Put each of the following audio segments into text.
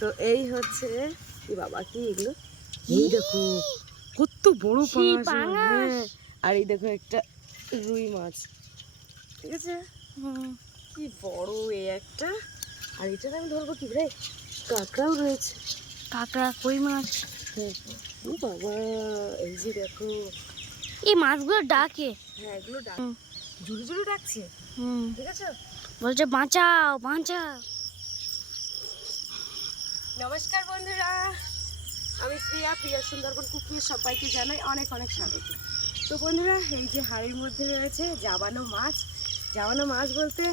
তো এই হচ্ছে কি বাবা কি এগুলো, এই দেখো কত বড় পাঙাশ। হ্যাঁ, আর এই দেখো একটা রুই মাছ, ঠিক আছে। কি বড় এই একটা, আর এটা আমি ধরবো কি রে, কাঁকড়াও রয়েছে, কাঁকড়া কই মাছ। হ্যাঁ ও বাবা, এই যে দেখো এই মাছগুলো ডাকে। হ্যাঁ এগুলো ডাক, জুড়ে জুড়ে ডাকছে, ঠিক আছে। বলছে বাঁচাও বাঁচাও। নমস্কার বন্ধুরা, আমি প্রিয়া সুন্দরবন কুকিংয়ে সবাইকে জানাই অনেক অনেক স্বাগত। তো বন্ধুরা, এই যে হাঁড়ির মধ্যে রয়েছে জাবানো মাছ। জাবানো মাছ বলতে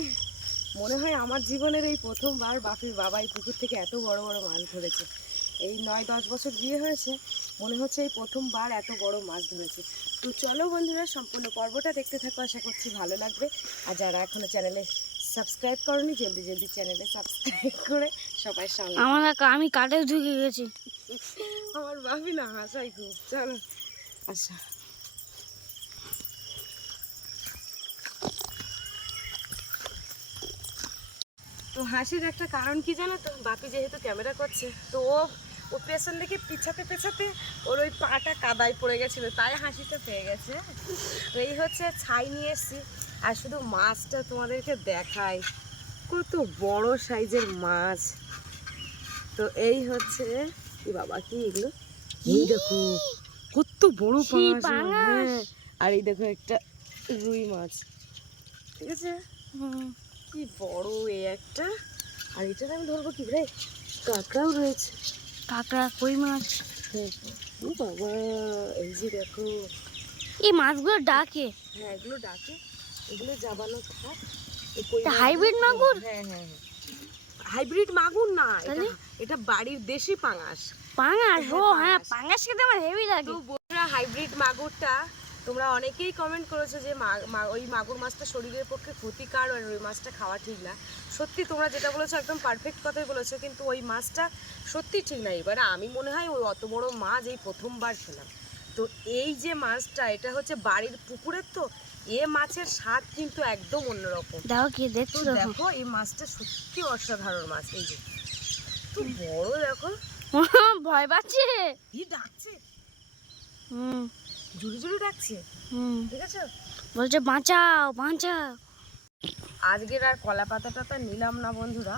মনে হয় আমার জীবনের এই প্রথমবার বাপির বাবা এই পুকুর থেকে এত বড় বড় মাছ ধরেছে। এই 9-10 বছর বিয়ে হয়েছে, মনে হচ্ছে এই প্রথমবার এত বড় মাছ ধরেছে। তো চলো বন্ধুরা, সম্পূর্ণ পর্বটা দেখতে থাকো, আশা করছি ভালো লাগবে। আর যারা এখনো চ্যানেলে সাবস্ক্রাইব করনি, জলদি জলদি চ্যানেলে সাবস্ক্রাইব করে সবাই সঙ্গে। আমি কাটে ঢুকে গেছি। আমার ভাবি না হাসাই খুব, চলো আচ্ছা। তো হাসির একটা কারণ কি জানো তো, বাপি যেহেতু ক্যামেরা করছে, তো ও পেছন দিকে পিছাতে পেছাতে ওর ওই পাটা কাদায় পড়ে গেছিলো, তাই হাসিটা পেয়ে গেছে। তো এই হচ্ছে ছাই নিয়ে এসছি, আর শুধু মাছটা তোমাদেরকে দেখাই, কত বড় সাইজের মাছ। তো এই হচ্ছে কি বাবা কি এগুলো, এই দেখো কত বড় পাঙাশ। হ্যাঁ, আর এই দেখো একটা রুই মাছ, ঠিক আছে। কি বড় এই একটা, আর এটা আমি ধরবো কি রে, কাঁকড়াও রয়েছে, কাঁকড়া কই মাছ। হ্যাঁ ও বাবা, এই যে দেখো এই মাছগুলো ডাকে। হ্যাঁ এগুলো ডাকে, এগুলো জাবানো থাক। হাইব্রিড মাগুর। হ্যাঁ হ্যাঁ হ্যাঁ, হাইব্রিড মাগুর না, এটা বাড়ির দেশি পাঙাশ। পাঙাশ, ও হ্যাঁ, পাঙাশ খেতে আমার হেভি লাগে। তো বন্ধুরা, হাইব্রিড মাগুরটা তোমরা অনেকেই কমেন্ট করেছো যে ওই মাগুর মাছটা শরীরের পক্ষে ক্ষতিকার, আর ওই মাছটা খাওয়া ঠিক না। সত্যি তোমরা যেটা বলেছো একদম পারফেক্ট কথাই বলেছো, কিন্তু ওই মাছটা সত্যি ঠিক না। এবারে আমি মনে হয় ওই অত বড় মাছ এই প্রথমবার খেলাম। তো এই যে মাছটা, এটা হচ্ছে বাড়ির পুকুরের, তো এ মাছের স্বাদ কিন্তু একদম অন্যরকম। দেখো কি দেখছো, দেখো এই মাছটা সত্যি অসাধারণ মাছ। এই যে তো বড়, দেখো ভয় পাচ্ছে, কি ডাকছে, জুড়ে জুড়ে ডাকছে, ঠিক আছে। বলছে বাঁচাও বাঁচাও। আজকের আর কলা পাতাটা নিলাম না বন্ধুরা,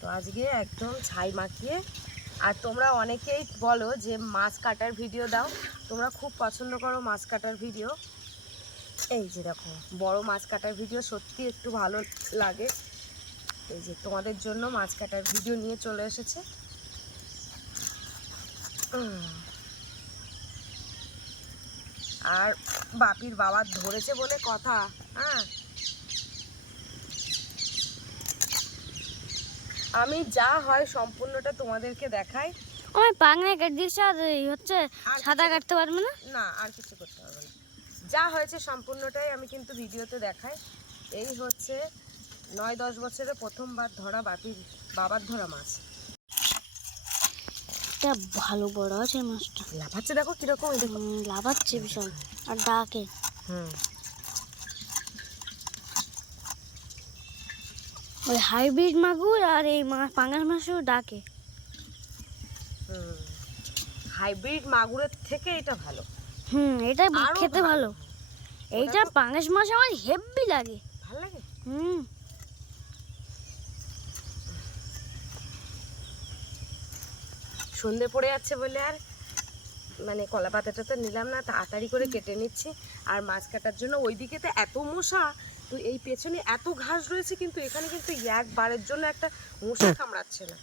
তো আজকে একদম ছাই মাখিয়ে। আর তোমরা অনেকেই বলো যে মাছ কাটার ভিডিও দাও, তোমরা খুব পছন্দ করো মাছ কাটার ভিডিও। এই যে দেখো বড় মাছ কাটার ভিডিও সত্যি একটু ভালো লাগে। এই যে তোমাদের জন্য মাছ কাটার ভিডিও নিয়ে চলে এসেছে। আর বাপির বাবা ধরেছে বলে কথা, হ্যাঁ। আমি যা হয় সম্পূর্ণটা তোমাদেরকে দেখাই। আমার পাঙায় কেটে দিয়েছে, আর হচ্ছে সাদা কাটতে পারবে না, না আর কিছু করতে হবে না, যা হয়েছে সম্পূর্ণটাই আমি কিন্তু ভিডিওতে দেখাই। এই হচ্ছে 9-10 বছরে প্রথমবার ধরা বাবার ধরা মাছ। এটা ভালো বড় আছে মাছটা, লাফাচ্ছে দেখো কিরকম, লাফাচ্ছে ভীষণ আর ডাকে। ওই হাইব্রিড মাগুর আর এই পাঙাশ মাছও ডাকে। হাইব্রিড মাগুরের থেকে এটা ভালো, এটা খেতে ভালো। এইটা পাঙাশ মাছ আমার হেভি লাগে, ভালো লাগে। সন্ধে পড়ে যাচ্ছে বলে আর মানে কলা পাতাটা তো নিলাম না, তাড়াতাড়ি করে কেটে নিচ্ছি। আর মাছ কাটার জন্য ওইদিকে তো এত মশা, তো এই পেছনে এত ঘাস রয়েছে, কিন্তু এখানে কিন্তু একবারের জন্য একটা মশা কামড়াচ্ছে না।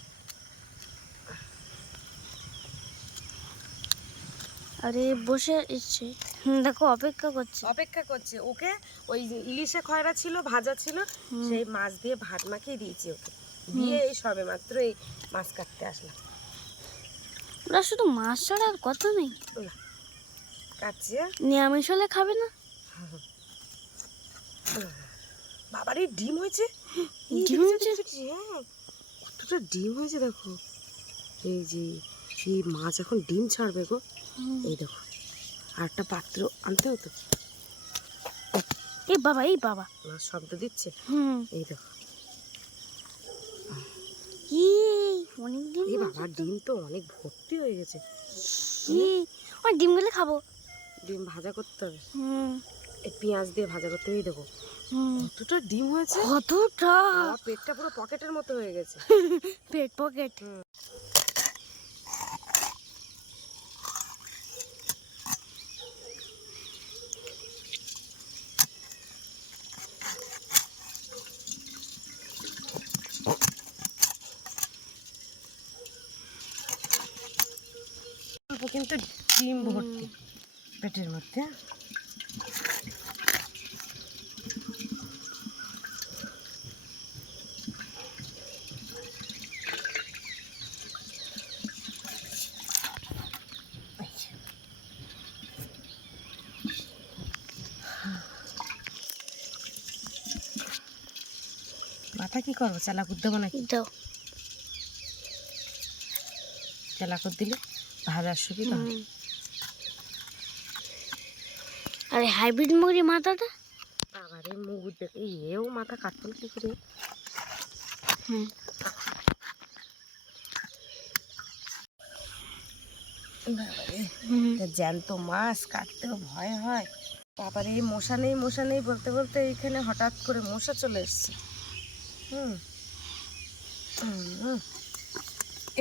আরে বসে ইচ্ছে, দেখো অপেক্ষা করছে ওকে। ওই ইলিশে খয়রা ছিল, ভাজা ছিল, সেই মাছ দিয়ে ভাত মাখিয়ে দিয়েছি ওকে, দিয়ে এই সবে মাত্র এই মাছ কাটতে আসলাম। ওরা শুধু মাছ ছাড়া আর কথা নেই, কাটছে। নিরামিষ হলে খাবে না। বাবারে ডিম হয়েছে, কতটা ডিম হয়েছে দেখো। এই যে সেই মাছ এখন ডিম ছাড়বে গো। এই দেখো আর একটা পাত্র আনতে হতো। এই বাবা মাছ শব্দ দিচ্ছে, এই দেখো। অনেকদিন বাবা ডিম তো অনেক ভর্তি হয়ে গেছে। ওই ডিমগুলো খাবো। ডিম ভাজা করতে হবে, হুম এই পেঁয়াজ দিয়ে ভাজা করতে হবে। দেখো কতটা ডিম হয়েছে, কতটা আমার পেটটা পুরো পকেটের মতো হয়ে গেছে। পেট পকেট। কিন্তু ডিম ভর্তি পেটের মধ্যে। মাথা কি করবো, চালাকুর দেবো নাকি? দাও। চালাকুর দিলে ভাজার সুবিধা হয়। আর হাইব্রিড মুরগি মাথাটা আবার এই মুগুর দেখে এও মাথা কাটতো কি করে। জ্যান্ত মাছ কাটতেও ভয় হয়। তারপরে এই মশা নেই বলতে বলতে এইখানে হঠাৎ করে মশা চলে এসছে।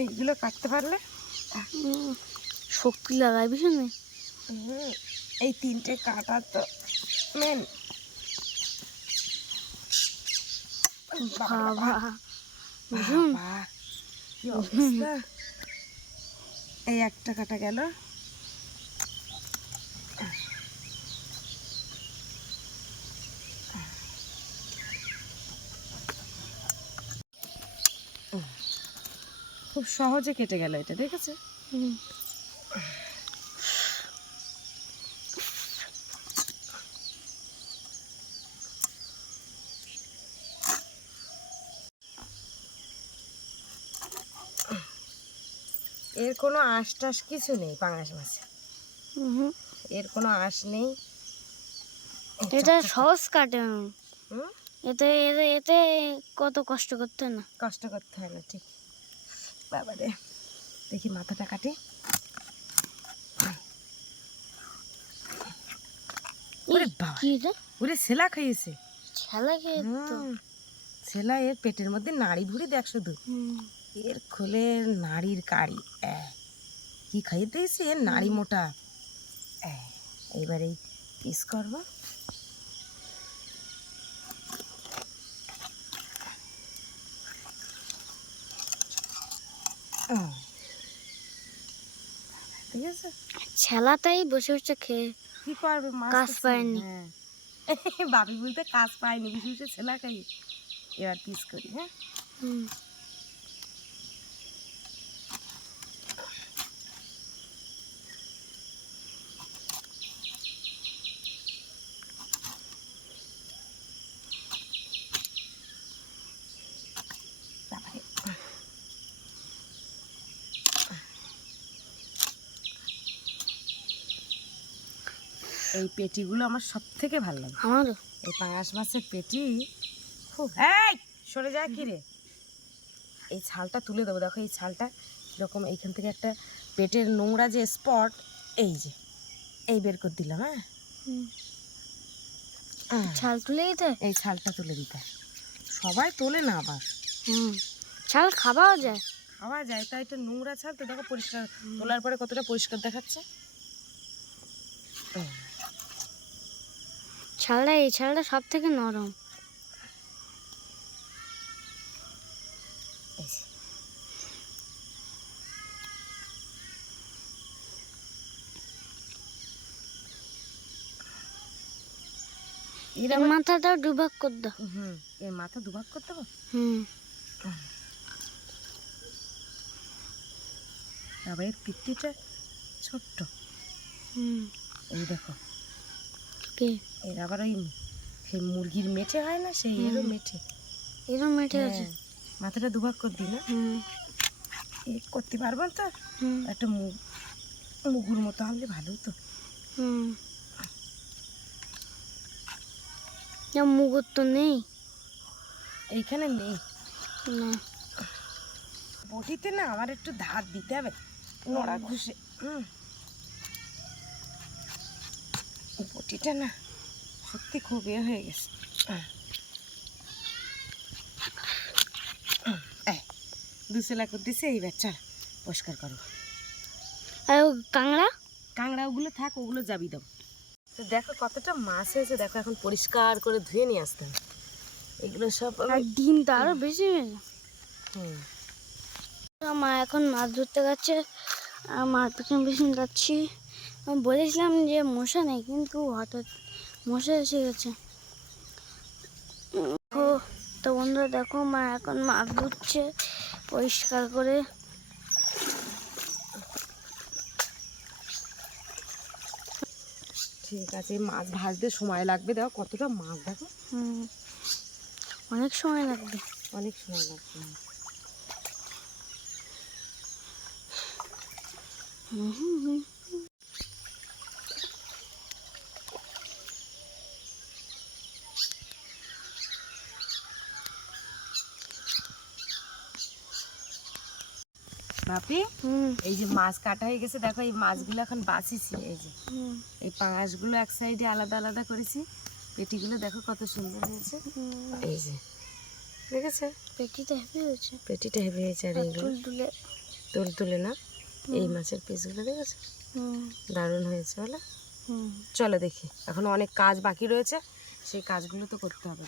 এইগুলো কাটতে পারলে শক্তি লাগাই ভীষণ। এই তিনটে কাটা তো মেন। বাবা কি অবস্থা, এই একটা কাটা গেল। খুব সহজে কেটে গেল এটা, দেখেছে? এর কোনো আঁশ টাশ কিছু নেই পাঙাশ মাছে, এর কোনো আঁশ নেই। এটা সহজ কাটে। এতে এতে এতে কত কষ্ট করতে হয় না। কষ্ট করতে হয় না, ঠিক। বাবা রে, দেখি মাথাটা কাটি। ওরে বাবা, কি এটা? ওরে ছেলা খাইয়েছে। ছেলা খেয়ে তো ছেলা এর পেটের মধ্যে নাড়ি ভুড়ি দেখ শুধু। এর খোলে নাড়ির কাড়ি, কি খাইয়ে দিয়েছি, এর নাড়ি মোটা। এইবার এই পিস করবো। ঠিক আছে, ছেলাটাই বসে বসে খেয়ে কি করবে, কাজ পায়নি। বাবি বলতে কাজ পায়নি, বসে বসে ছেলা খাই। এবার পিস করি। হ্যাঁ, এই পেটিগুলো আমার সব থেকে ভালো লাগে। আমারও এই পাঙাশ মাছের পেটি খুব। এই সরে যায় কি রে, এই ছালটা তুলে দেবো। দেখো এই ছালটা এরকম, এইখান থেকে একটা পেটের নোংরা যে স্পট, এই যে এই বের করে দিলাম। ছাল তুলে দিতে, এই ছালটা তুলে দিতে। সবাই তোলে না আবার। ছাল খাওয়াও যায়। খাওয়া যায়, তাই এটা নোংরা ছাল তো। দেখো পরিষ্কার, তোলার পরে কতটা পরিষ্কার দেখাচ্ছে। ছালটা, এই ছালটা সব থেকে নরম। এর মাথাটাও দুভাগ করে দাও। এর মাথা দুভাগ করতে হবে। আবার এর পিত্তিটা ছোট্ট। এই দেখো, এর আবার ওই সেই মুরগির মেঠে হয় না, সেই এরও মেঠে। এরও মেঠে আছে। মাথাটা দুভাগ করে দিই না, করতে পারবো তো। একটা মুগুর মতো আনলে ভালো তো। মুগুর তো নেই এইখানে, নেই। না, বটিতে না আমার একটু ধার দিতে হবে, নড়া ঘুষে। বটিটা না সত্যি খুব হয়ে গেছে। দুসেলা করতেছে, এইবার চল পরিষ্কার করো। আর কাঁকড়া কাঁকড়া ওগুলো থাক, ওগুলো যাবি দাও। তো দেখো কতটা মাছ হয়েছে, দেখো এখন পরিষ্কার করে ধুয়ে নিয়ে আসতাম এগুলো সব। আর ডিম তো আরো বেশি হয়েছে। মা এখন মাছ ধরতে যাচ্ছে, আর মার পিছন পিছন যাচ্ছি। আমি বলেছিলাম যে মশা নেই, কিন্তু হঠাৎ মশা এসে গেছে। তো বন্ধুরা দেখো, মা এখন মাছ ধুচ্ছে পরিষ্কার করে। ঠিক আছে, মাছ ভাজতে সময় লাগবে, দেখো কতটা মাছ, দেখো অনেক সময় লাগবে, অনেক সময় লাগবে। বাপি, এই যে মাছ কাটা হয়ে গেছে, দেখো এই মাছগুলো এখন বাছিছি। এই যে এই পাঙাশগুলো এক সাইডে আলাদা আলাদা করেছি, পেটিগুলো দেখো কত সুন্দর হয়েছে। এই যে দেখেছে, পেটিটা হেভি হয়েছে, পেটিটা হেভি হয়েছে। আর এইগুলো তুলে না, এই মাছের পিসগুলো দেখেছো, দারুণ হয়েছে বলো। চলো দেখি, এখন অনেক কাজ বাকি রয়েছে, সেই কাজগুলো তো করতে হবে।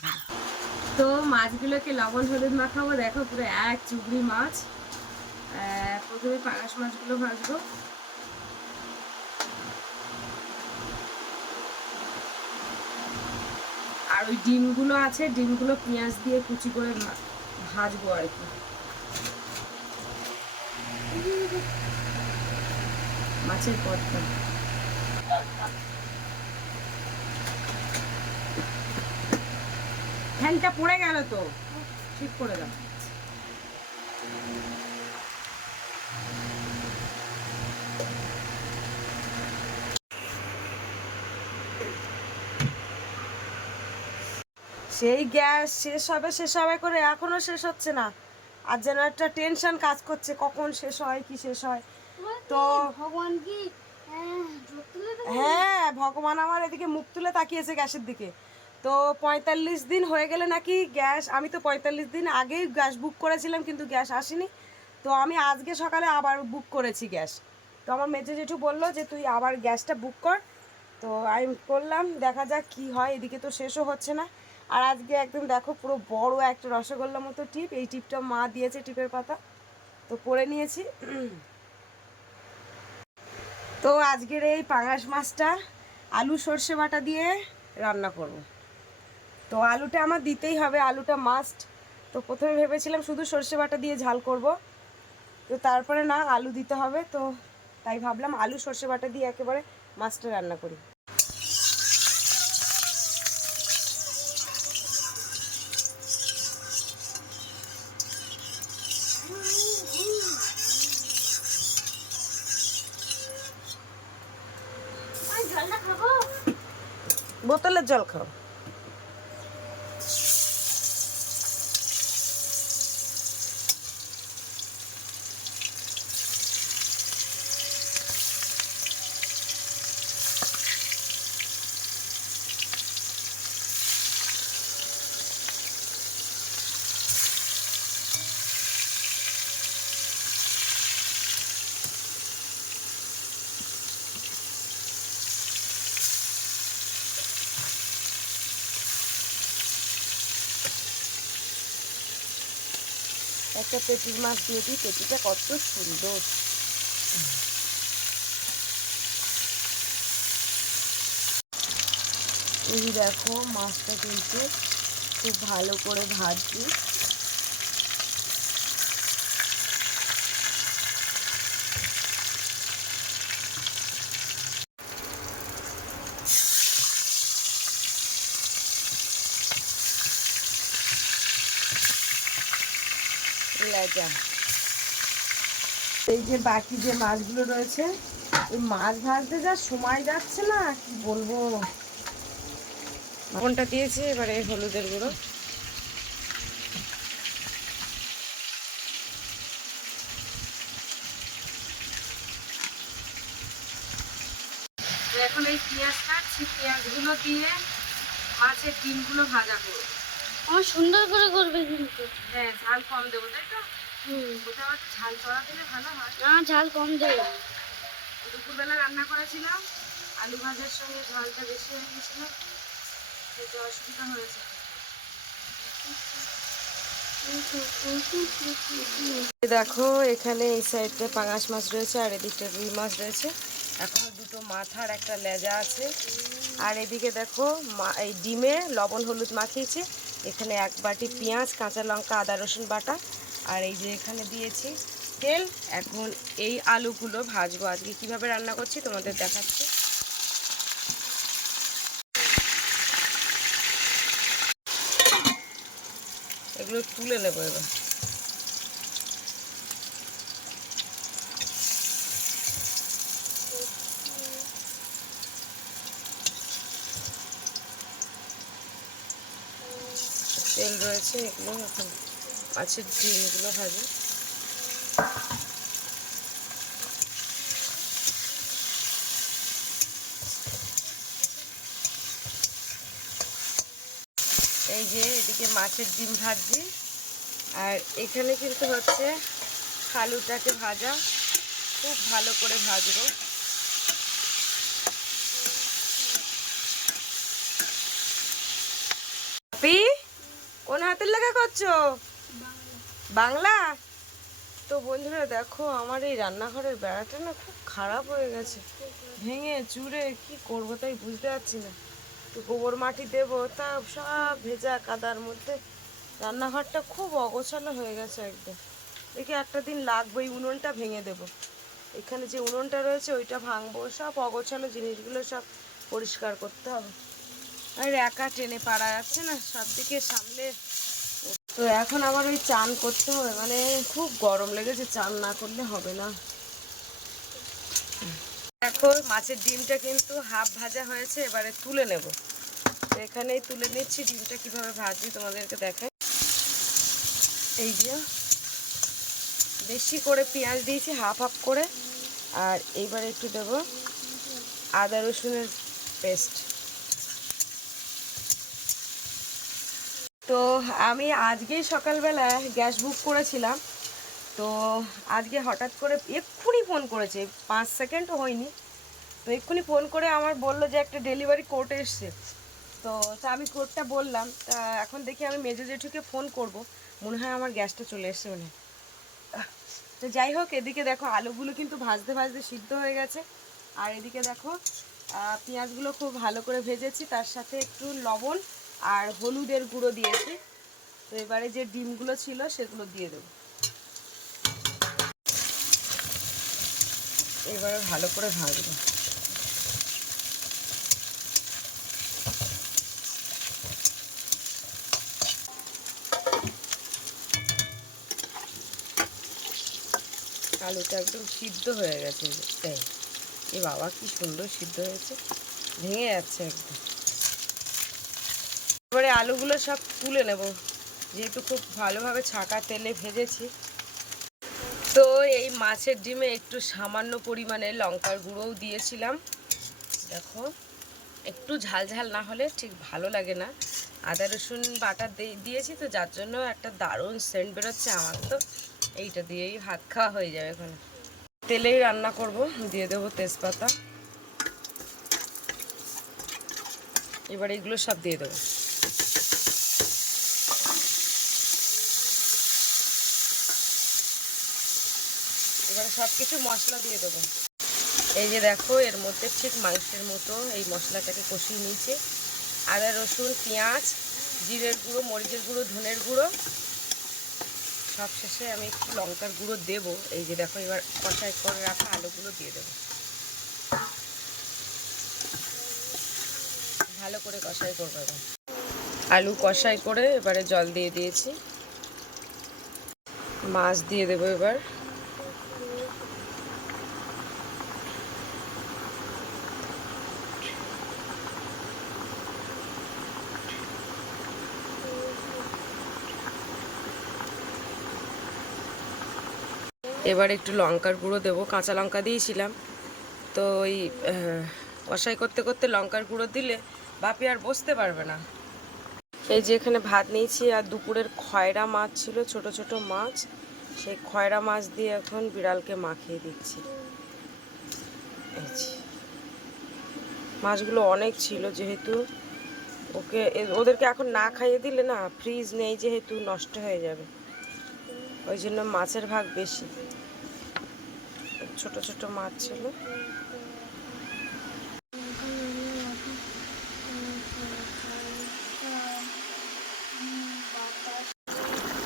তো মাছগুলোকে লবণ হলুদ মাখাবো, দেখো পুরো এক চুবড়ি মাছ। প্রথমে পাঙাশ মাছগুলো ভাজবো। আর ওই ডিমগুলো আছে, ডিমগুলো পেঁয়াজ দিয়ে কুচি করে ভাজবো আর কি। মাছের পদটা ফ্যানটা পড়ে গেল, তো ঠিক করে দাও। সেই গ্যাস শেষ হবে করে এখনো শেষ হচ্ছে না, আর যেন একটা টেনশন কাজ করছে কখন শেষ হয় কি শেষ হয়। তো ভগবান কি হ্যাঁ, ভগবান আমার এদিকে মুখ তুলে তাকিয়েছে গ্যাসের দিকে। তো 45 দিন হয়ে গেলে নাকি গ্যাস, আমি তো 45 দিন আগেই গ্যাস বুক করেছিলাম, কিন্তু গ্যাস আসেনি। তো আমি আজকে সকালে আবার বুক করেছি গ্যাস। তো আমার মেজো জেঠু বললো যে তুই আবার গ্যাসটা বুক কর। তো আমি করলাম, দেখা যাক কি হয়। এদিকে তো শেষও হচ্ছে না। আর আজকে একদম দেখো পুরো বড় একটা রসগোল্লার মতো টিপ, এই টিপটা মা দিয়েছে, টিপের পাতা, তো পরে নিয়েছি। তো আজকের এই পাঙাশ মাছটা আলু সর্ষে বাটা দিয়ে রান্না করব। তো আলুটা আমার দিতেই হবে, আলুটা মাস্ট। তো প্রথমে ভেবেছিলাম শুধু সর্ষে বাটা দিয়ে ঝাল করব, তো তারপরে না, আলু দিতে হবে। তো তাই ভাবলাম আলু সর্ষে বাটা দিয়ে একেবারে মাছটা রান্না করি। বোতলের জল খাও। একটা পেটির মাছ দিয়ে দিই, পেটিটা কত সুন্দর। এই দেখো মাছটা কিন্তু খুব ভালো করে ভাজছি। এই যে বাকি যে মাছগুলো রয়েছে, এই মাছ ভাজতে যা সময় যাচ্ছে না, কি বলবো। লবণটা দিয়েছি, এবারে হলুদের গুঁড়ো, এখন এই পেঁয়াজ কাটছি, পেঁয়াজগুলো দিয়ে মাছের ডিমগুলো ভাজা করবো। আমার সুন্দর করে করবে কিন্তু। হ্যাঁ, ঝাল কম দেবো, তাই তো? কোথাও আমার ঝাল চড়া দিলে ভালো হয়। না, ঝাল কম দেবে। দুপুরবেলা রান্না করেছিলাম, আলু ভাজার সঙ্গে ঝালটা বেশি হয়ে গেছিল, খেতে অসুবিধা হয়েছে। দেখো এখানে এই সাইডে পাঙাশ মাছ রয়েছে আর এদিকটা রুই মাছ রয়েছে। এখনো দুটো মাথার একটা লেজা আছে। আর এদিকে দেখো এই ডিমে লবণ হলুদ মাখিয়েছি। এখানে 1 বাটি পেঁয়াজ, কাঁচা লঙ্কা, আদা রসুন বাটা, আর এই যে এখানে দিয়েছি তেল। এখন এই আলুগুলো ভাজবো। আজকে কিভাবে রান্না করছি তোমাদের দেখাচ্ছি। এগুলো তুলে নেবো এবার। তেল রয়েছে, এগুলো এখন মাছের ডিমগুলো ভাজি। এই যে এদিকে মাছের ডিম ভাজি, আর এখানে কিন্তু হচ্ছে আলুটাকে ভাজা, খুব ভালো করে ভাজবো। কোন হাতের লেখা করছো? বাংলা। তো বন্ধুরা দেখো আমার এই রান্নাঘরের বেড়াটা না খুব খারাপ হয়ে গেছে, ভেঙে চুরে কি করবো তাই বুঝতে পারছি না। তো গোবর মাটি দেবো, তা সব ভেজা কাদার মধ্যে রান্নাঘরটা খুব অগোছালো হয়ে গেছে একদম। দেখি একটা দিন লাগবে, এই উনুনটা ভেঙে দেবো। এখানে যে উনুনটা রয়েছে ওইটা ভাঙবো, সব অগোছালো জিনিসগুলো সব পরিষ্কার করতে হবে। আর একা টেনে পারা যাচ্ছে না, সব দিকে সামলে। তো এখন আবার ওই চান করতে হবে, মানে খুব গরম লেগেছে, চান না করলে হবে না। দেখো মাছের ডিমটা কিন্তু হাফ ভাজা হয়েছে, এবারে তুলে নেব। তো এখানেই তুলে নিচ্ছি। ডিমটা কিভাবে ভাজি তোমাদেরকে দেখাই। এই যে বেশি করে পেঁয়াজ দিয়েছি, হাফ হাফ করে। আর এইবারে একটু দেব আদা রসুনের পেস্ট। তো আমি আজকেই সকালবেলা গ্যাস বুক করেছিলাম। তো আজকে হঠাৎ করে এক্ষুনি ফোন করেছে, 5 সেকেন্ডও হয়নি। তো এক্ষুনি ফোন করে আমার বললো যে একটা ডেলিভারি কোড এসছে। তো আমি কোডটা বললাম। তা এখন দেখি আমি মেজো জেঠুকে ফোন করব, মনে হয় আমার গ্যাসটা চলে এসছে মনে হয়। তো যাই হোক, এদিকে দেখো আলুগুলো কিন্তু ভাজতে ভাজতে সিদ্ধ হয়ে গেছে। আর এদিকে দেখো পেঁয়াজগুলো খুব ভালো করে ভেজেছি, তার সাথে একটু লবণ আর হলুদের গুঁড়ো দিয়েছি। তো এবারে যে ডিমগুলো ছিল সেগুলো দিয়ে দেবো। এবারে ভালো করে ভাজবো। আলুটা একদম সিদ্ধ হয়ে গেছে। এ বাবা কি সুন্দর সিদ্ধ হয়েছে, ভেঙে যাচ্ছে একদম। এবারে আলুগুলো সব তুলে নেব, যেহেতু খুব ভালোভাবে ছাঁকা তেলে ভেজেছি। তো এই মাছের ডিমে একটু সামান্য পরিমাণে লঙ্কার গুঁড়োও দিয়েছিলাম। দেখো একটু ঝাল ঝাল না হলে ঠিক ভালো লাগে না। আদা রসুন বাটা দিয়েছি, তো যার জন্য একটা দারুণ সেন্ট বেরোচ্ছে। আমার তো এইটা দিয়েই ভাত খাওয়া হয়ে যাবে। এখন তেলেই রান্না করব, দিয়ে দেবো তেজপাতা। এবার এগুলো সব দিয়ে দেবো। এবারে সব কিছু মশলা দিয়ে দেবো। এই যে দেখো এর মধ্যে ঠিক মাংসের মতো এই মশলাটাকে কষিয়ে নিয়েছি। আদা রসুন পেঁয়াজ, জিরের গুঁড়ো, মরিচের গুঁড়ো, ধনের গুঁড়ো, সব শেষে আমি একটু লঙ্কার গুঁড়ো দেবো। এই যে দেখো এবার কষাই করে রাখা আলুগুলো দিয়ে দেবো। ভালো করে কষাই করবো। এবার আলু কষাই করে এবারে জল দিয়ে দিয়েছি, মাছ দিয়ে দেবো এবার। এবার একটু লঙ্কার গুঁড়ো দেবো, কাঁচা লঙ্কা দিয়েছিলাম। তো ওই কষাই করতে করতে লঙ্কার গুঁড়ো দিলে বাপি আর বসতে পারবে না। এই যে এখানে ভাত নিয়েছি, আর দুপুরের খয়রা মাছ ছিল, ছোট ছোট মাছ, সেই খয়রা মাছ দিয়ে এখন বিড়ালকে মাখিয়ে দিচ্ছি। এই যে মাছগুলো অনেক ছিল, যেহেতু ওদেরকে এখন না খাইয়ে দিলে না, ফ্রিজ নেই যেহেতু নষ্ট হয়ে যাবে, ওই জন্য মাছের ভাগ বেশি। ছোট ছোট মাছ ছিল।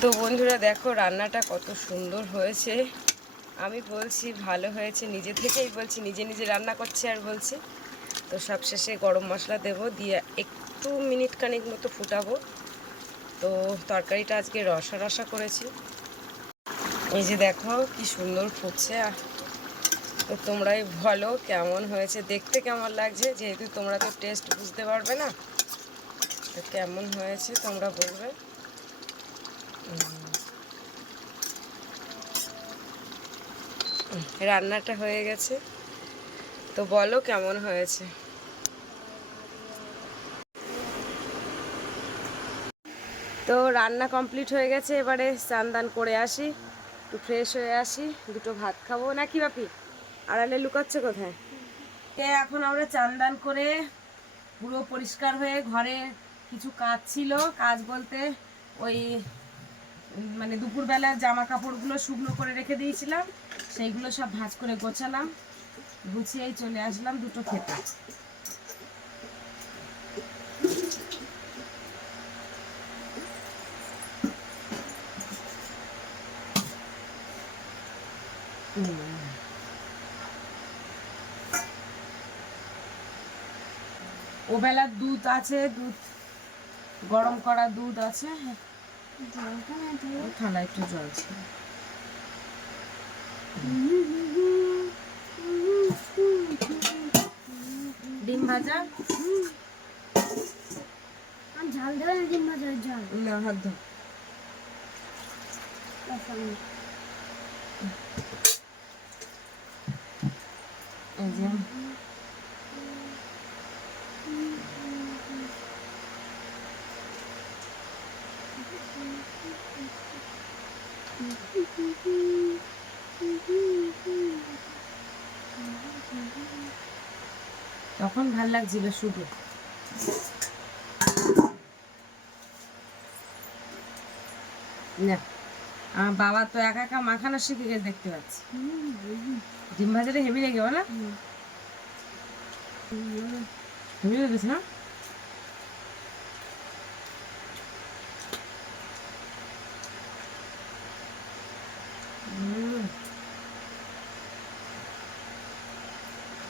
তো বন্ধুরা দেখো রান্নাটা কত সুন্দর হয়েছে। আমি বলছি ভালো হয়েছে, নিজে থেকেই বলছি, নিজে নিজে রান্না করছি আর বলছি। তো সবশেষে গরম মশলা দেবো, দিয়ে একটু মিনিট খানিক মতো ফুটাবো। তো তরকারিটা আজকে রসা রসা করেছি। এই যে দেখো কি সুন্দর ফুটছে। তো তোমরাই বলো কেমন হয়েছে, দেখতে কেমন লাগছে, যেহেতু তোমরা তো টেস্ট বুঝতে পারবে না, তো কেমন হয়েছে তোমরা বলবে। রান্নাটা হয়ে গেছে, তো বলো কেমন হয়েছে। তো রান্না কমপ্লিট হয়ে গেছে, এবারে স্নান দান করে আসি, একটু ফ্রেশ হয়ে আসি, দুটো ভাত খাবো নাকি বাপি? আড়ালে লুকাচ্ছে কোথায়? এখন আমরা চান দান করে পুরো পরিষ্কার হয়ে, ঘরে কিছু কাজ ছিল, কাজ বলতে ওই মানে দুপুরবেলা জামা কাপড়গুলো শুকনো করে রেখে দিয়েছিলাম, সেইগুলো সব ভাঁজ করে গোছালাম, গুছিয়েই চলে আসলাম দুটো খেতে। ওবেলার দুধ আছে, দুধ গরম করা দুধ আছে, ঠান্ডা একটু জল ছিল। ডিম ভাজা, ঝাল দেবেন, ডিম ভাজার ঝাল না হাত ধো। এই যে তখন ভাল লাগছিল শুধু, না আমার বাবা তো একা একা মাখানো শিখে গেছে দেখতে পাচ্ছি। ডিম ভাজাটা হেভি লেগে বলো, হেভি লেগেছে না?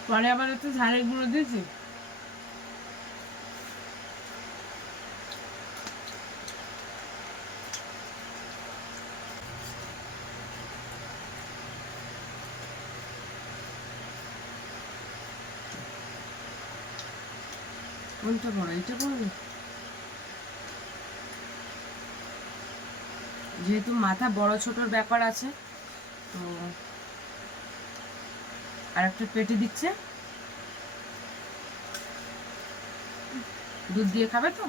পরে আবার একটু ঝালের গুঁড়ো দিয়েছি। কোনটা বড়, এটা বড়? যেহেতু মাথা বড় ছোটর ব্যাপার আছে, তো আর একটা পেটে দিচ্ছে, দুধ দিয়ে খাবে তো।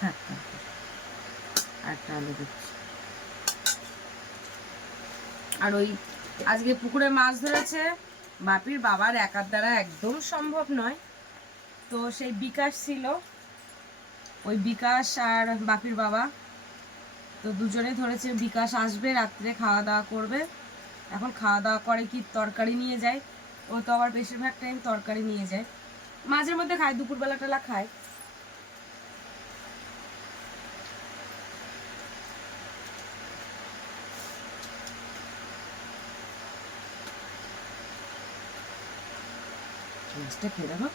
থাক থাক, একটা আলু দিচ্ছি। আর ওই আজকে পুকুরে মাছ ধরেছে, বাপির বাবার একার দ্বারা একদম সম্ভব নয়, তো সেই বিকাশ ছিল, ওই বিকাশ আর বাপির বাবা তো দুজনে ধরেছে। বিকাশ আসবে রাত্রে, খাওয়া দাওয়া করবে, এখন খাওয়া দাওয়া করে কি তরকারি নিয়ে যায়, ও তো আবার বেশিরভাগ টাইম তরকারি নিয়ে যায়, মাঝে মধ্যে খায়, দুপুরবেলা টেলা খায়। মাছটা খেয়ে দেখো,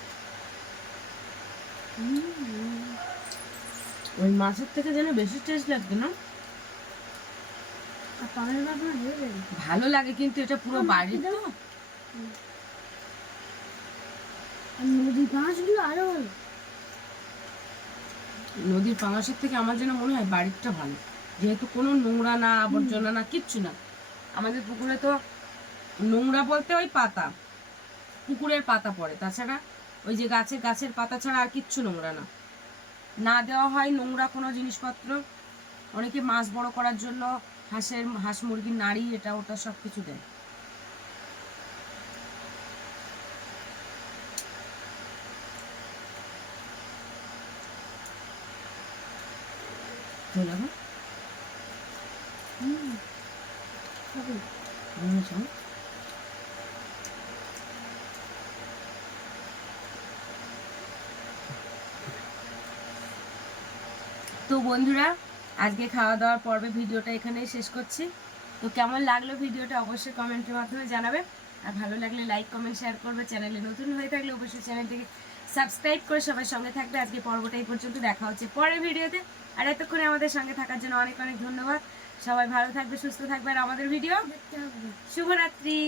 ওই মাছের থেকে যেন বেশি টেস্ট লাগবে না? ভালো লাগে, কিন্তু এটা পুরো বাড়ির তো। নদীর পাঙাশগুলো আরো ভালো। নদীর পাঙাশের থেকে আমার যেন মনে হয় বাড়িরটা ভালো। যেহেতু কোনো নোংরা না আবর্জনা না কিচ্ছু না। আমাদের পুকুরে তো নোংরা বলতে ওই পাতা, পুকুরের পাতা পড়ে, তাছাড়া ওই যে গাছের পাতা ছাড়া আর কিচ্ছু নোংরা না। না দেওয়া হয় নোংরা কোনো জিনিসপত্র। অনেকে মাছ বড় করার জন্য হাঁস মুরগির নাড়ি এটা ওটা সব কিছু দেয়। তো বন্ধুরা, আজকে খাওয়া দাওয়ার পর্বে ভিডিওটা এখানেই শেষ করছি। তো কেমন লাগলো ভিডিওটা অবশ্যই কমেন্টের মাধ্যমে জানাবে। আর ভালো লাগলে লাইক কমেন্ট শেয়ার করবে। চ্যানেলে নতুন হয়ে থাকলে অবশ্যই চ্যানেলটিকে সাবস্ক্রাইব করে সবাই সঙ্গে থাকবে। আজকে পর্বটা এই পর্যন্ত, দেখা হচ্ছে পরের ভিডিওতে। আর এতক্ষণে আমাদের সঙ্গে থাকার জন্য অনেক অনেক ধন্যবাদ। সবাই ভালো থাকবে, সুস্থ থাকবে। আর আমাদের ভিডিও শুভরাত্রি।